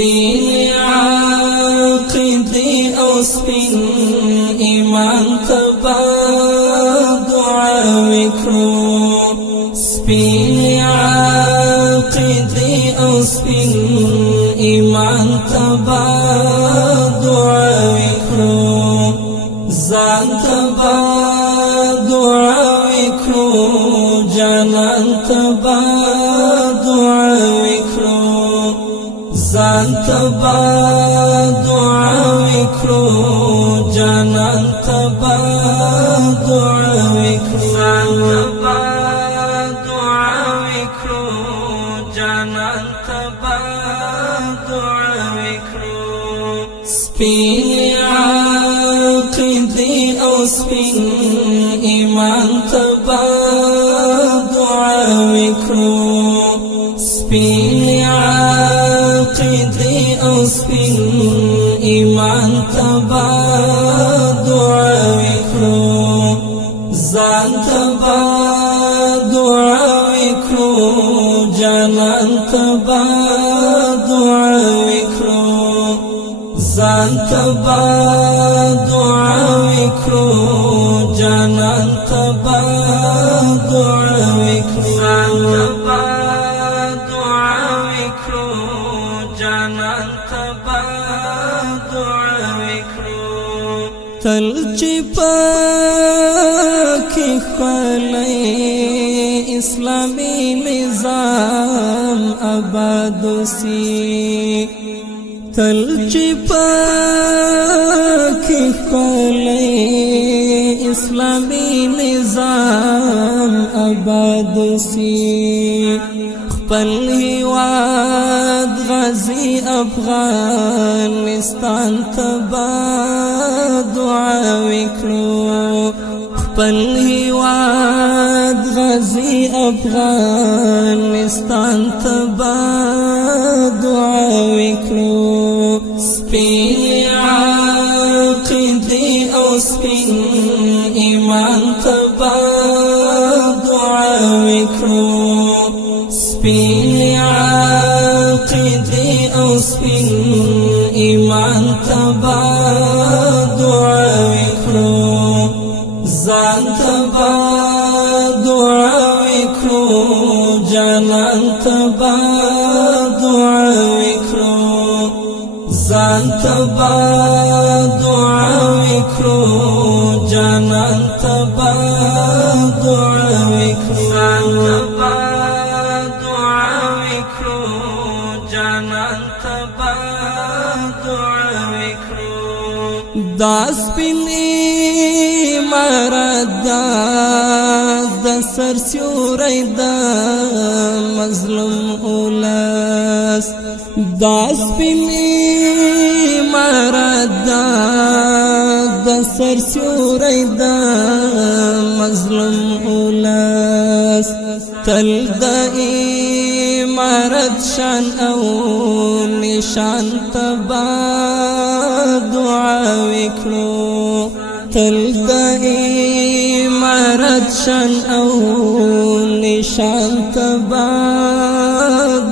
سپین عقیدی او سپین ایمان تبا دعاوی کرو سپین عقیدی او سپین ایمان تبا دعاوی کرو زان تبا دعاوی کرو جانان تبا دعاوی کرو زان تبا دعاوی کرو جانان تبا دعاوی کرو دعاوی کرو جانان تبا دعاوی کرو سپین عقیدی او سپین ایمان تبا دعاوی کرو سپین عقیدی او سپین ایمان تبا دعاوی کرو زان تبا دعاوی کرو جانان تبا دعاوی کرو زان تبا دعاوی کرو جانان تبا دعاوی کرو تل چی پاکی خلی اسلامی نظام آباد سی تل چی پاکی خلی اسلامی نظام آباد سی خپل هیواد غازی افغانستان تبا دعاوی کرو خپل هیواد غازی افغانستان تبا دعاوی کرو سپین عقیدی او سپین ایمان تبا دعاوی کرو سپین عقیدی او سپین ایمان تبا دعاوی کرو زان تبا دعاوی کرو جانان تبا دعاوی کرو زان تبا دعاوی کرو جانان تبا دعاوی کرو دا سپینی مردا دا سرسیوری دا مظلوم اولاس دا سپینی مردا دا سرسیوری دا مظلوم اولاس تل دا امارت شان او نشان تبا دعاوی کرو تل دا امارت شان او نشان تبا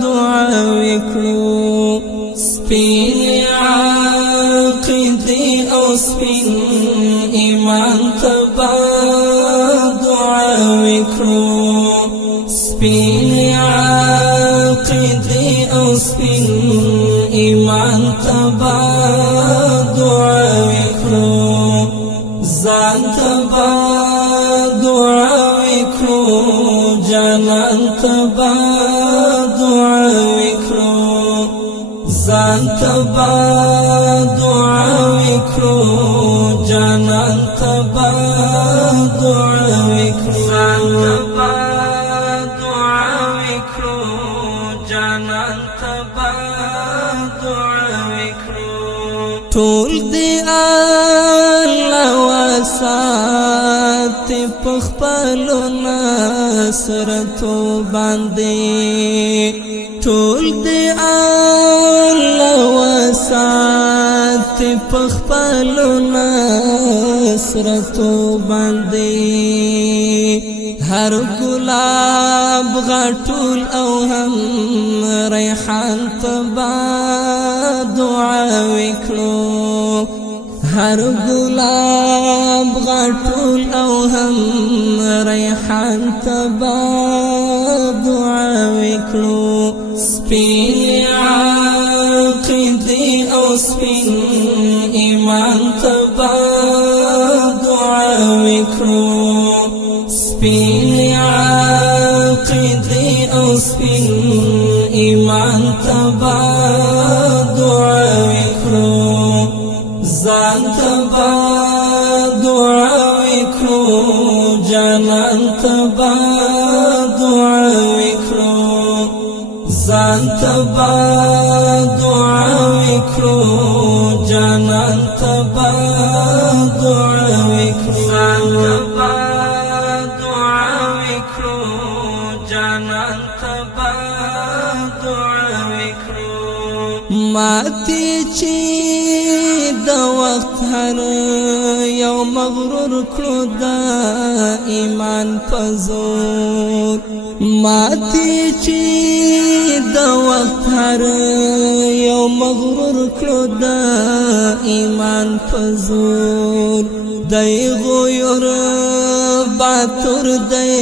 دعاوی کرو سپین عقیدی او سپین ایمان تبا دعاوی کرو سپین عقیدی او سپین ایمان تبا دعاوی کرو زان تبا دعاوی کرو جانان تبا دعاوی کرو زان تبا دعاوی کرو جانان تبا دعاوی کرو دعاوی کرو جانان تبا دعاوی کرو ټول دی الله وسات پخپلو نصرتو باندې ټول دی الله وسات پخپلو نصرتو باندې هر گلاب غټول او هم ریحان ته تبا دعا وکړو هر ګلاب غټول او هم ریحان تبا دعا وکړو سپین عقیدې او سپین ایمان تبا دعا وکړو سپین عقیدې او سپین ایمان تبا دعا وکړو ځان تبا دعا وکړو جانان تبا دعا وکړو ځان تبا دعا وکړو جانان تبا دعا وکړو ځان تبا دعا وکړو جانان تبا دعا وکړو ماته چې د وخت هر یو مغرور کړو د ایمان په زور ماته چې د وخت هر یو مغرور کړو د ایمان په زور دی غیور باتور دی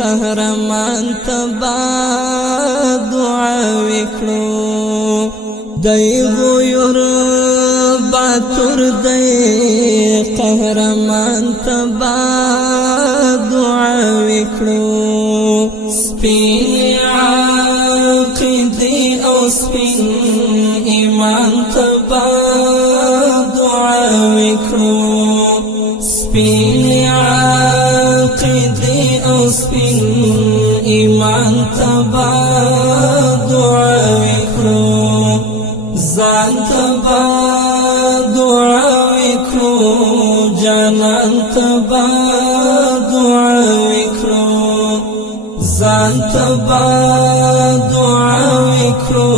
قهرمان تبا دعا وکړو دی غیور باتور دی قهرمان تبا دعا وکړو سپین عقیدې او سپین ایمان تبا دعا وکړو سپین عقیدې او سپین ایمان تبا دعا وکړو ځان تبا دعا وکړو جانان تبا دعا وکړو ځان تبا دعا وکړو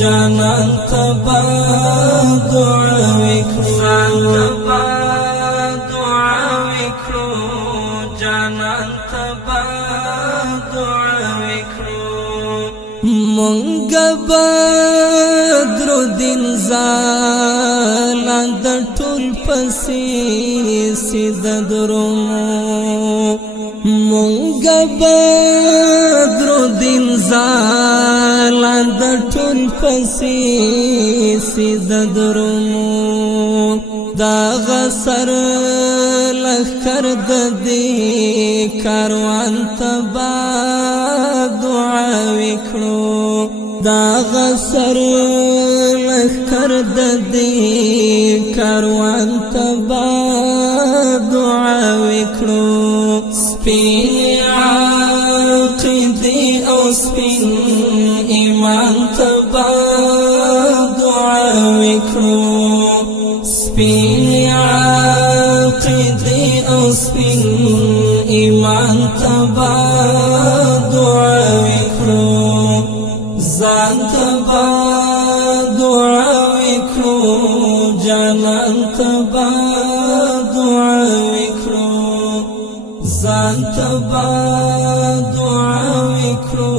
جانان تبا دعا وکړو ځان تبا دعا وکړو جانان تبا دعا وکړو مونږ بدرالدین زالان د ټول پسې سید درمو مونږ بدرالدین زالان د ټول پسې سید درمو دا غسر لخر د دې کاروان تبا دعا وکړو دا غسر لخر د دې کاروان تبا دعا وکړو سپین عقیدې او سپین ایمان تبا دعا وکړو سپین عقیدې او سپین ایمان تبا دعا وکړو ځان تبا دعا وکړو جانان تبا دعا وکړو ځان تبا دعا وکړو